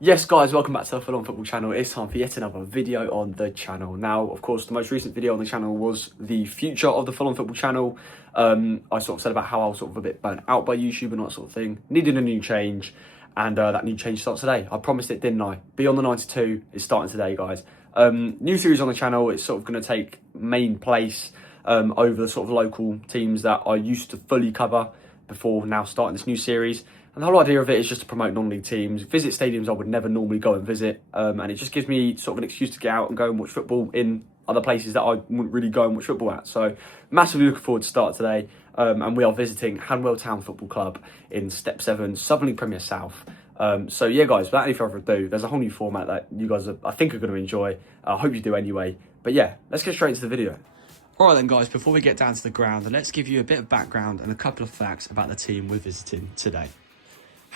Yes guys, welcome back to the Full On Football channel. It's time for yet another video on the channel. Now, of course, the most recent video on the channel was the future of the Full On Football channel. I sort of said about how I was sort of a bit burnt out by YouTube and that sort of thing. Needed a new change, and that new change starts today. I promised it, didn't I? Beyond the 92 is starting today, guys. New series on the channel. It's sort of going to take main place over the sort of local teams that I used to fully cover before now starting this new series. And the whole idea of it is just to promote non-league teams, visit stadiums I would never normally go and visit, and it just gives me sort of an excuse to get out and go and watch football in other places that I wouldn't really go and watch football at. So massively looking forward to start today, and we are visiting Hanwell Town Football Club in Step 7, Southern League Premier South. So yeah guys, without any further ado, there's a whole new format that you guys I think are going to enjoy. I hope you do anyway. But yeah, let's get straight into the video. Alright then guys, before we get down to the ground, let's give you a bit of background and a couple of facts about the team we're visiting today.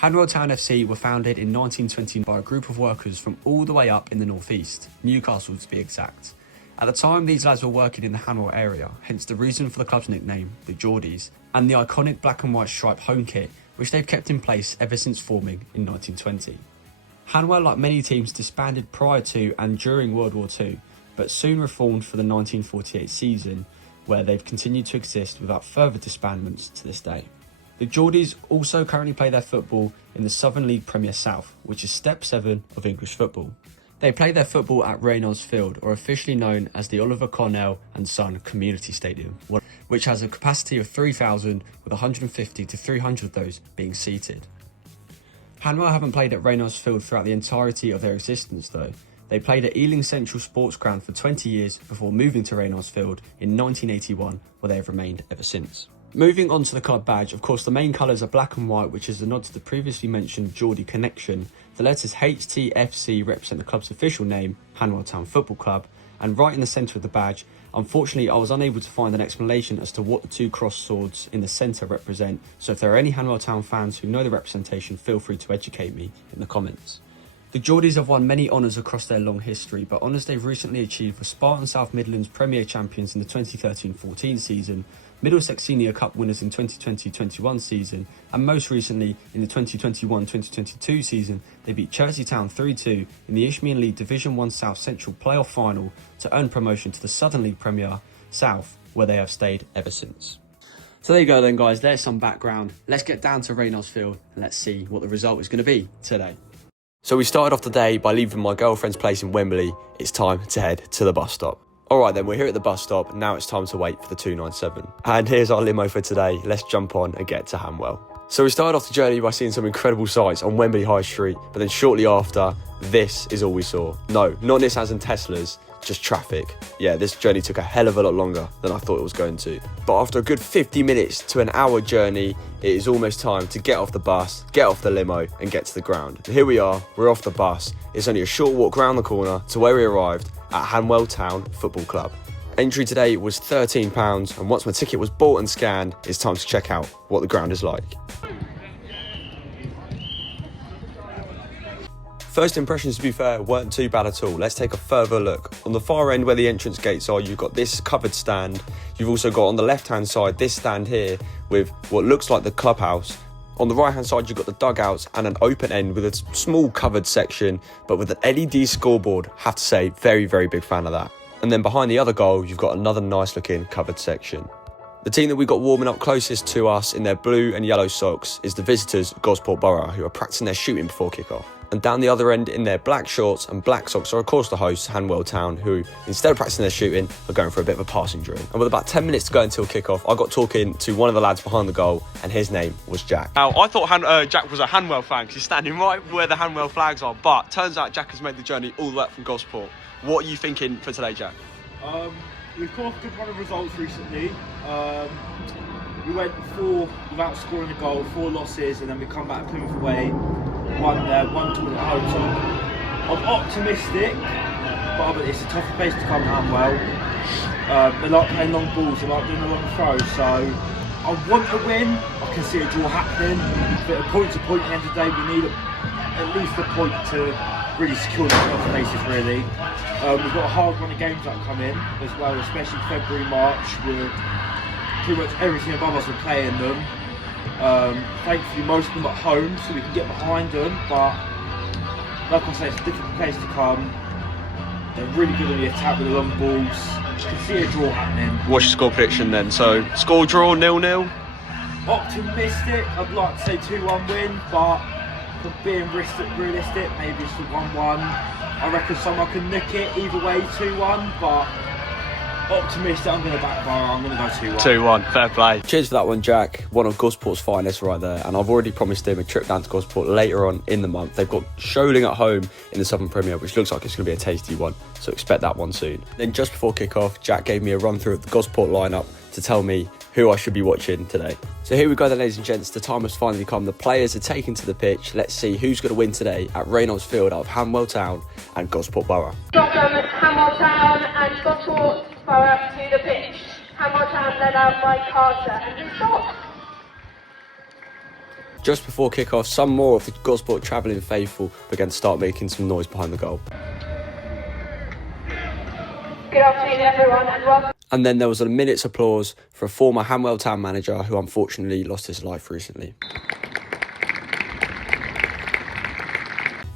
Hanwell Town FC were founded in 1920 by a group of workers from all the way up in the northeast, Newcastle to be exact. At the time, these lads were working in the Hanwell area, hence the reason for the club's nickname, the Geordies, and the iconic black and white striped home kit, which they've kept in place ever since forming in 1920. Hanwell, like many teams, disbanded prior to and during World War II, but soon reformed for the 1948 season, where they've continued to exist without further disbandments to this day. The Geordies also currently play their football in the Southern League Premier South, which is Step 7 of English football. They play their football at Reynolds Field, or officially known as the Oliver Cornell and Son Community Stadium, which has a capacity of 3,000 with 150 to 300 of those being seated. Hanwell haven't played at Reynolds Field throughout the entirety of their existence though. They played at Ealing Central Sports Ground for 20 years before moving to Reynolds Field in 1981, where they have remained ever since. Moving on to the club badge, of course the main colours are black and white, which is a nod to the previously mentioned Geordie connection. The letters HTFC represent the club's official name, Hanwell Town Football Club, and right in the centre of the badge, unfortunately I was unable to find an explanation as to what the two cross swords in the centre represent, so if there are any Hanwell Town fans who know the representation, feel free to educate me in the comments. The Geordies have won many honours across their long history, but honours they've recently achieved were Spartan South Midlands Premier Champions in the 2013-14 season, Middlesex Senior Cup winners in 2020-21 season, and most recently in the 2021-2022 season, they beat Chertsey Town 3-2 in the Isthmian League Division 1 South Central Playoff Final to earn promotion to the Southern League Premier South, where they have stayed ever since. So there you go then guys, there's some background. Let's get down to Reynolds Field and let's see what the result is going to be today. So we started off the day by leaving my girlfriend's place in Wembley. It's time to head to the bus stop. Alright then, we're here at the bus stop. Now it's time to wait for the 297. And here's our limo for today. Let's jump on and get to Hanwell. So we started off the journey by seeing some incredible sights on Wembley High Street, but then shortly after, this is all we saw. No, not Nissans and Teslas, just traffic. Yeah, this journey took a hell of a lot longer than I thought it was going to. But after a good 50 minutes to an hour journey, it is almost time to get off the bus, get off the limo and get to the ground. And here we are, we're off the bus. It's only a short walk around the corner to where we arrived at Hanwell Town Football Club. Entry today was £13, and once my ticket was bought and scanned, it's time to check out what the ground is like. First impressions, to be fair, weren't too bad at all. Let's take a further look. On the far end where the entrance gates are, you've got this covered stand. You've also got on the left-hand side this stand here with what looks like the clubhouse. On the right-hand side, you've got the dugouts and an open end with a small covered section, but with an LED scoreboard. Have to say, very, very big fan of that. And then behind the other goal, you've got another nice-looking covered section. The team that we got warming up closest to us in their blue and yellow socks is the visitors, Gosport Borough, who are practicing their shooting before kick-off. And down the other end in their black shorts and black socks are of course the hosts, Hanwell Town, who instead of practicing their shooting are going for a bit of a passing drill. And with about 10 minutes to go until kick-off, I got talking to one of the lads behind the goal, and his name was Jack. Now, I thought Jack was a Hanwell fan because he's standing right where the Hanwell flags are, but turns out Jack has made the journey all the way up from Gosport. What are you thinking for today, Jack? We've come off a good run of results recently. We went 4 without scoring a goal, 4 losses, and then we come back Plymouth away, 1 there, 1 to at home. So I'm optimistic, but it's a tougher place to come, Hanwell. They like playing long balls, they like doing the long throws, so I want to win. I can see a draw happening, but point to point at the end of the day, we need at least a point to really secure the places really. We've got a hard run of games that come in as well, especially February, March. We're pretty much everything above us are playing them. Thankfully most of them at home, so we can get behind them, but like I say, it's a difficult place to come. They're really good on the attack with the long balls. You can see a draw happening. What's your score prediction then? So, score draw, 0-0? Optimistic, I'd like to say 2-1 win, but for being realistic, maybe it's a 1-1. I reckon someone can nick it either way, 2-1, but optimistic, I'm going to back Borough, I'm going to go 2-1. 2-1, fair play. Cheers for that one, Jack. One of Gosport's finest right there. And I've already promised him a trip down to Gosport later on in the month. They've got Sholing at home in the Southern Premier, which looks like it's going to be a tasty one. So expect that one soon. Then just before kick-off, Jack gave me a run through of the Gosport lineup to tell me who I should be watching today. So here we go then, ladies and gents. The time has finally come. The players are taken to the pitch. Let's see who's going to win today at Reynolds Field out of Hanwell Town and Gosport Borough. Welcome Hanwell Town and Gosport Borough to the pitch. Hanwell Town led out by Carter and his dog. Just before kick-off, some more of the Gosport travelling faithful began to start making some noise behind the goal. Good afternoon everyone and welcome. And then there was a minute's applause for a former Hanwell Town manager who unfortunately lost his life recently.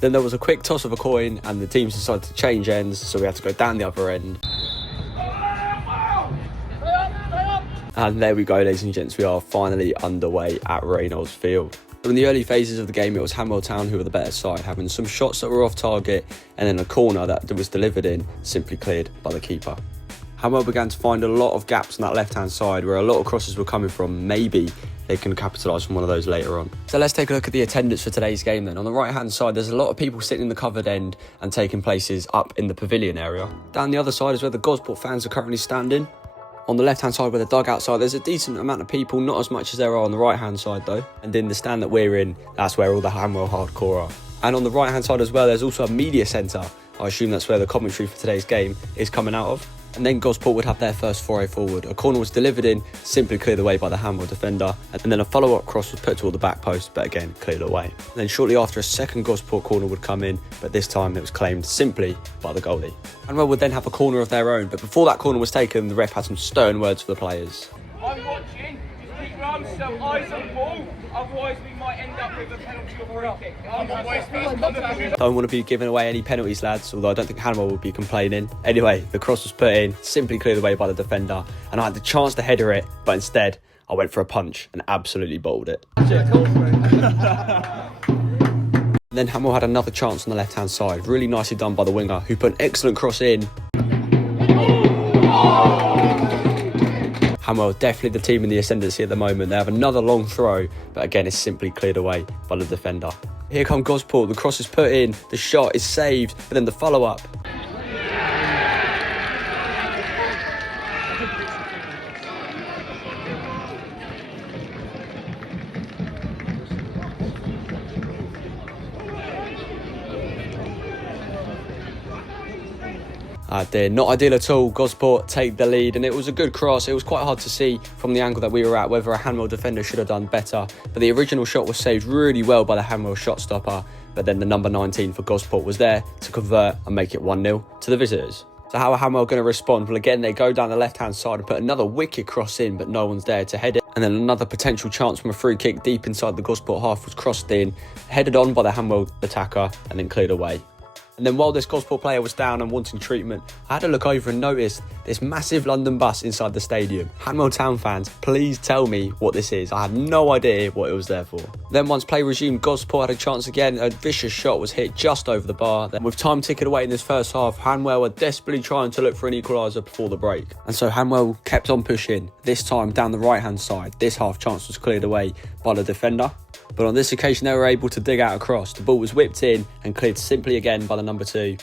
Then there was a quick toss of a coin and the teams decided to change ends, so we had to go down the other end. And there we go, ladies and gents, we are finally underway at Reynolds Field. In the early phases of the game, it was Hanwell Town who were the better side, having some shots that were off target and then a corner that was delivered in, simply cleared by the keeper. Hanwell began to find a lot of gaps on that left-hand side where a lot of crosses were coming from. Maybe they can capitalise from one of those later on. So let's take a look at the attendance for today's game then. On the right-hand side, there's a lot of people sitting in the covered end and taking places up in the pavilion area. Down the other side is where the Gosport fans are currently standing. On the left-hand side where the dugout side, there's a decent amount of people, not as much as there are on the right-hand side though. And in the stand that we're in, that's where all the Hanwell hardcore are. And on the right-hand side as well, there's also a media centre. I assume that's where the commentary for today's game is coming out of. And then Gosport would have their first foray forward. A corner was delivered in, simply cleared away by the Hanwell defender. And then a follow-up cross was put toward the back post, but again, cleared away. And then shortly after, a second Gosport corner would come in, but this time it was claimed simply by the goalie. Hanwell would then have a corner of their own, but before that corner was taken, the ref had some stern words for the players. I'm watching, just keep your arms so eyes on the ball, otherwise we might end up with a penalty or free kick. Don't want to be giving away any penalties, lads, although I don't think Hanwell would be complaining. Anyway, the cross was put in, simply cleared away by the defender, and I had the chance to header it, but instead I went for a punch and absolutely bottled it. Then Hanwell had another chance on the left-hand side, really nicely done by the winger, who put an excellent cross in. Hanwell definitely the team in the ascendancy at the moment. They have another long throw, but again it's simply cleared away by the defender. Here come Gosport, the cross is put in, the shot is saved, but then the follow-up. Not ideal at all. Gosport take the lead, and it was a good cross. It was quite hard to see from the angle that we were at whether a Hanwell defender should have done better, but the original shot was saved really well by the Hanwell shot stopper, but then the number 19 for Gosport was there to convert and make it 1-0 to the visitors. So how are Hanwell going to respond? Well, again, they go down the left-hand side and put another wicked cross in, but no one's there to head it. And then another potential chance from a free kick deep inside the Gosport half was crossed in, headed on by the Hanwell attacker, and then cleared away. And then while this Gosport player was down and wanting treatment, I had a look over and noticed this massive London bus inside the stadium. Hanwell Town fans, please tell me what this is. I had no idea what it was there for. Then once play resumed, Gosport had a chance again. A vicious shot was hit just over the bar. Then with time ticking away in this first half, Hanwell were desperately trying to look for an equaliser before the break. And so Hanwell kept on pushing, this time down the right-hand side. This half chance was cleared away by the defender. But on this occasion, they were able to dig out a cross. The ball was whipped in and cleared simply again by the number 2.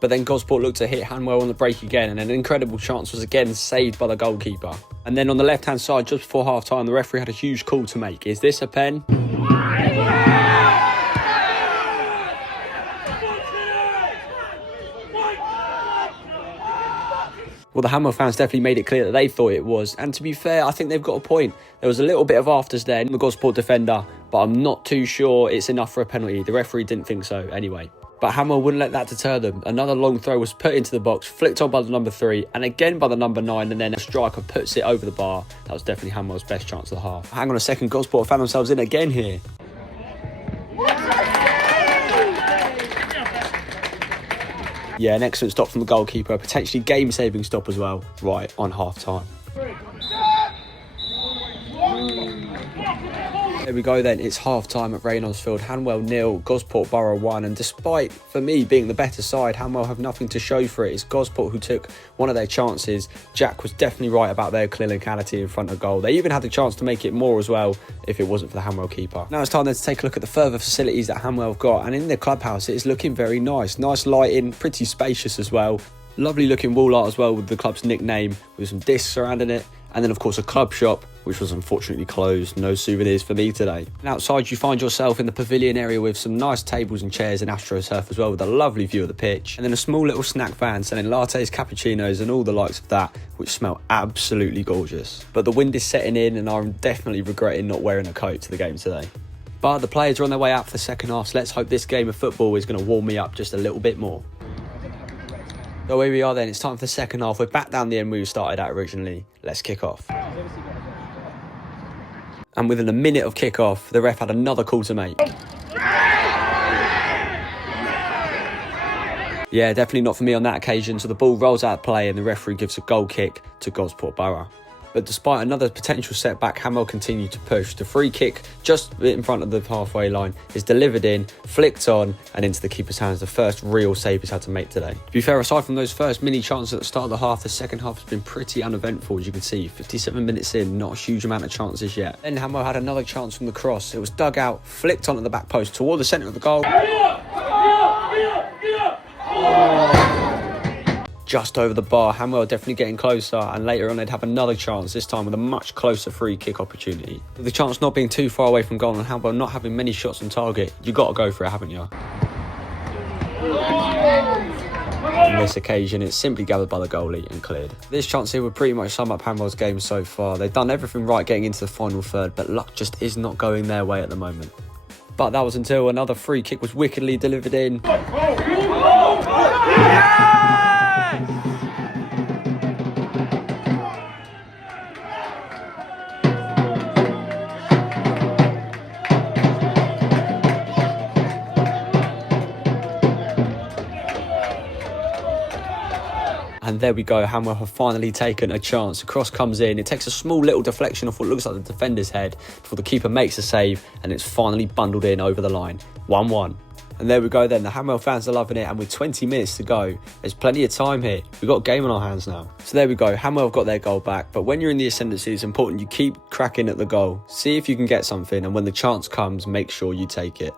But then Gosport looked to hit Hanwell on the break again, and an incredible chance was again saved by the goalkeeper. And then on the left-hand side, just before half-time, the referee had a huge call to make. Is this a pen? Well, the Hanwell fans definitely made it clear that they thought it was. And to be fair, I think they've got a point. There was a little bit of afters there in the Gosport defender, but I'm not too sure it's enough for a penalty. The referee didn't think so anyway. But Hanwell wouldn't let that deter them. Another long throw was put into the box, flicked on by the number 3, and again by the number 9, and then a striker puts it over the bar. That was definitely Hanwell's best chance of the half. Hang on a second, Gosport found themselves in again here. Yeah, an excellent stop from the goalkeeper, potentially game-saving stop as well, right on half-time. There we go then, it's half-time at Reynolds Field. Hanwell 0, Gosport Borough 1, and despite, for me, being the better side, Hanwell have nothing to show for it. It's Gosport who took one of their chances. Jack was definitely right about their clinicality in front of goal. They even had the chance to make it more as well if it wasn't for the Hanwell keeper. Now it's time then to take a look at the further facilities that Hanwell have got, and in the clubhouse it is looking very nice. Nice lighting, pretty spacious as well. Lovely looking wall art as well with the club's nickname, with some discs surrounding it. And then, of course, a club shop, which was unfortunately closed. No souvenirs for me today. And outside, you find yourself in the pavilion area with some nice tables and chairs and AstroTurf as well, with a lovely view of the pitch. And then a small little snack van selling lattes, cappuccinos, and all the likes of that, which smell absolutely gorgeous. But the wind is setting in, and I'm definitely regretting not wearing a coat to the game today. But the players are on their way out for the second half, so let's hope this game of football is going to warm me up just a little bit more. So here we are then, it's time for the second half. We're back down the end we started at originally. Let's kick off. And within a minute of kick-off, the ref had another call to make. Yeah, definitely not for me on that occasion. So the ball rolls out of play and the referee gives a goal kick to Gosport Borough. But despite another potential setback, Hanwell continued to push. The free kick just in front of the halfway line is delivered in, flicked on and into the keeper's hands. The first real save he's had to make today. To be fair, aside from those first mini chances at the start of the half, the second half has been pretty uneventful. As you can see, 57 minutes in, not a huge amount of chances yet. Then Hanwell had another chance from the cross. It was dug out, flicked onto the back post toward the centre of the goal. Just over the bar. Hanwell definitely getting closer, and later on they'd have another chance, this time with a much closer free kick opportunity. With the chance not being too far away from goal and Hanwell not having many shots on target, you got to go for it, haven't you? On this occasion, it's simply gathered by the goalie and cleared. This chance here would pretty much sum up Hanwell's game so far. They've done everything right getting into the final third, but luck just is not going their way at the moment. But that was until another free kick was wickedly delivered in. And there we go, Hanwell have finally taken a chance. The cross comes in, it takes a small little deflection off what looks like the defender's head before the keeper makes a save, and it's finally bundled in over the line. 1-1. And there we go then, the Hanwell fans are loving it, and with 20 minutes to go, there's plenty of time here. We've got a game on our hands now. So there we go, Hanwell have got their goal back, but when you're in the ascendancy, it's important you keep cracking at the goal. See if you can get something, and when the chance comes, make sure you take it.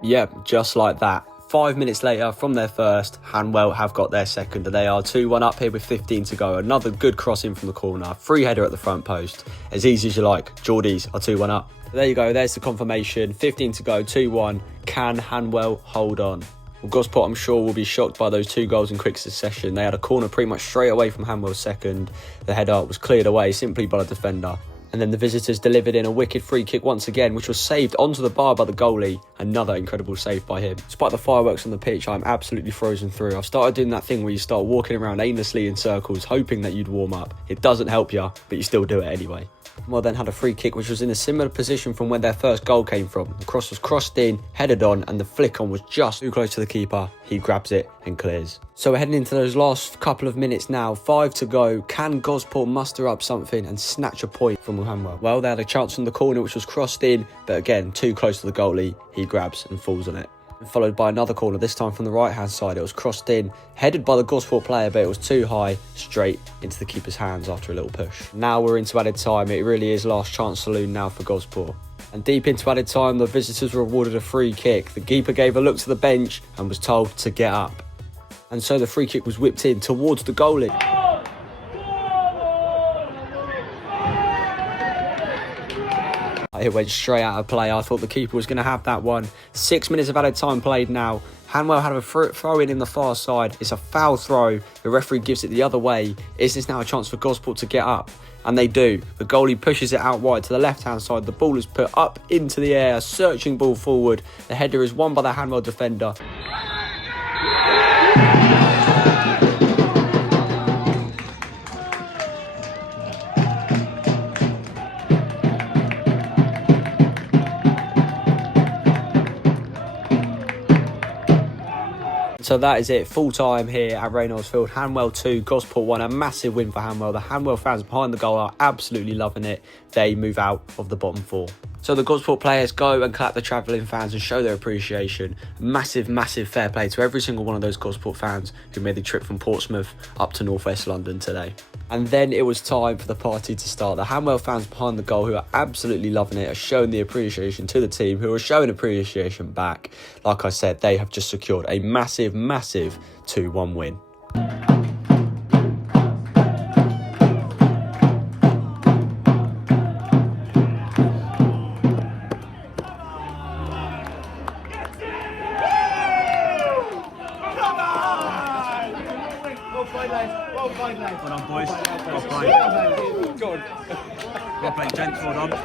Yep, just like that. 5 minutes later, from their first, Hanwell have got their second, and they are 2-1 up here with 15 to go. Another good cross in from the corner, free header at the front post. As easy as you like, Geordies are 2-1 up. There you go, there's the confirmation, 15 to go, 2-1. Can Hanwell hold on? Well, Gosport, I'm sure, will be shocked by those 2 goals in quick succession. They had a corner pretty much straight away from Hanwell's second. The header was cleared away simply by the defender. And then the visitors delivered in a wicked free kick once again, which was saved onto the bar by the goalie. Another incredible save by him. Despite the fireworks on the pitch, I'm absolutely frozen through. I've started doing that thing where you start walking around aimlessly in circles, hoping that you'd warm up. It doesn't help you, but you still do it anyway. Hanwell then had a free kick which was in a similar position from where their first goal came from. The cross was crossed in, headed on, and the flick on was just too close to the keeper. He grabs it and clears. So we're heading into those last couple of minutes now. 5 to go. Can Gosport muster up something and snatch a point from Hanwell? Well, they had a chance from the corner which was crossed in, but again, too close to the goalie. He grabs and falls on it. Followed by another corner, this time from the right hand side. It was crossed in, headed by the Gosport player, but it was too high, straight into the keeper's hands after a little push. Now we're into added time. It really is last chance saloon now for Gosport. And deep into added time, the visitors were awarded a free kick. The keeper gave a look to the bench and was told to get up. And so the free kick was whipped in towards the goalie. It went straight out of play. I thought the keeper was going to have that one. 6 minutes of added time played now. Hanwell had a throw in the far side. It's a foul throw. The referee gives it the other way. Is this now a chance for Gosport to get up? And they do. The goalie pushes it out wide to the left-hand side. The ball is put up into the air. Searching ball forward. The header is won by the Hanwell defender. So that is it, full time here at Reynolds Field. Hanwell 2, Gosport 1, a massive win for Hanwell. The Hanwell fans behind the goal are absolutely loving it. They move out of the bottom 4. So the Gosport players go and clap the travelling fans and show their appreciation. Massive, massive fair play to every single one of those Gosport fans who made the trip from Portsmouth up to North West London today. And then it was time for the party to start. The Hanwell fans behind the goal, who are absolutely loving it, are showing the appreciation to the team, who are showing appreciation back. Like I said, they have just secured a massive, massive 2-1 win. Well done, boys. Well played. Go on. Well played, gents. Well done. Well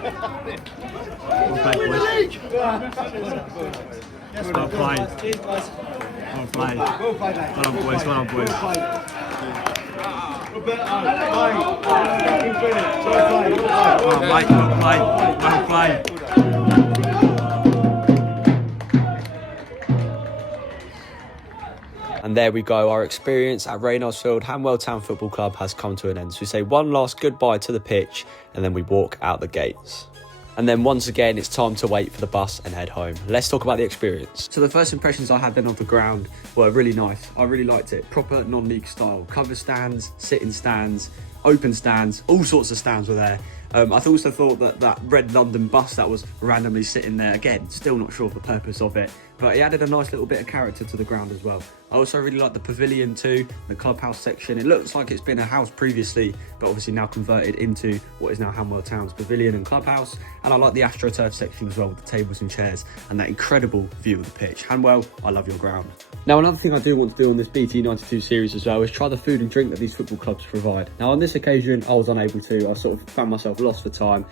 played, boys. Well played. Well played. Well done, boys. Well done, boys. Well played. Well played. And there we go, our experience at Reynolds Field, Hanwell Town Football Club has come to an end. So we say one last goodbye to the pitch and then we walk out the gates. And then once again, it's time to wait for the bus and head home. Let's talk about the experience. So the first impressions I had then of the ground were really nice. I really liked it. Proper non-league style. Cover stands, sitting stands, open stands, all sorts of stands were there. I also thought that red London bus that was randomly sitting there, again, still not sure of the purpose of it, but it added a nice little bit of character to the ground as well. I also really like the pavilion too, the clubhouse section. It looks like it's been a house previously, but obviously now converted into what is now Hanwell Town's pavilion and clubhouse. And I like the AstroTurf section as well, with the tables and chairs and that incredible view of the pitch. Hanwell, I love your ground. Now, another thing I do want to do on this BT92 series as well is try the food and drink that these football clubs provide. Now, on this occasion, I was unable to. I sort of found myself lost for time,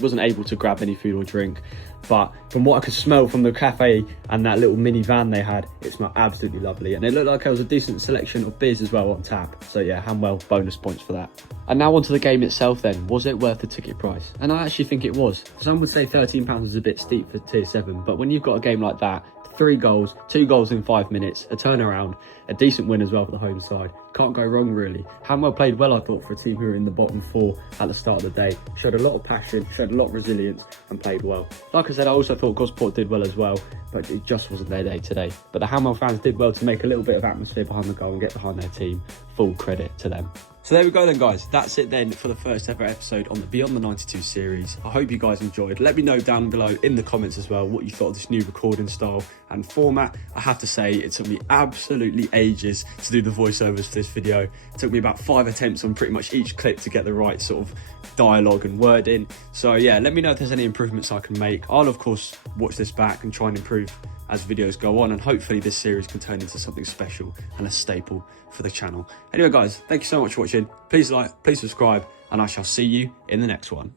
wasn't able to grab any food or drink. But from what I could smell from the cafe and that little mini van they had, it smelled absolutely lovely. And it looked like there was a decent selection of beers as well on tap. So yeah, Hanwell, bonus points for that. And now onto the game itself then. Was it worth the ticket price? And I actually think it was. Some would say £13 is a bit steep for tier 7, but when you've got a game like that, 3 goals, 2 goals in 5 minutes, a turnaround, a decent win as well for the home side. Can't go wrong really. Hanwell played well, I thought, for a team who were in the bottom 4 at the start of the day. Showed a lot of passion, showed a lot of resilience and played well. Like I said, I also thought Gosport did well as well, but it just wasn't their day today. But the Hanwell fans did well to make a little bit of atmosphere behind the goal and get behind their team. Full credit to them. So there we go then, guys. That's it then for the first ever episode on the Beyond the 92 series. I hope you guys enjoyed. Let me know down below in the comments as well what you thought of this new recording style and format. I have to say, it took me absolutely ages to do the voiceovers for this video. It took me about 5 attempts on pretty much each clip to get the right sort of dialogue and wording. So yeah, let me know if there's any improvements I can make. I'll of course watch this back and try and improve as videos go on, and hopefully this series can turn into something special and a staple for the channel. Anyway guys, thank you so much for watching. Please like, please subscribe, and I shall see you in the next one.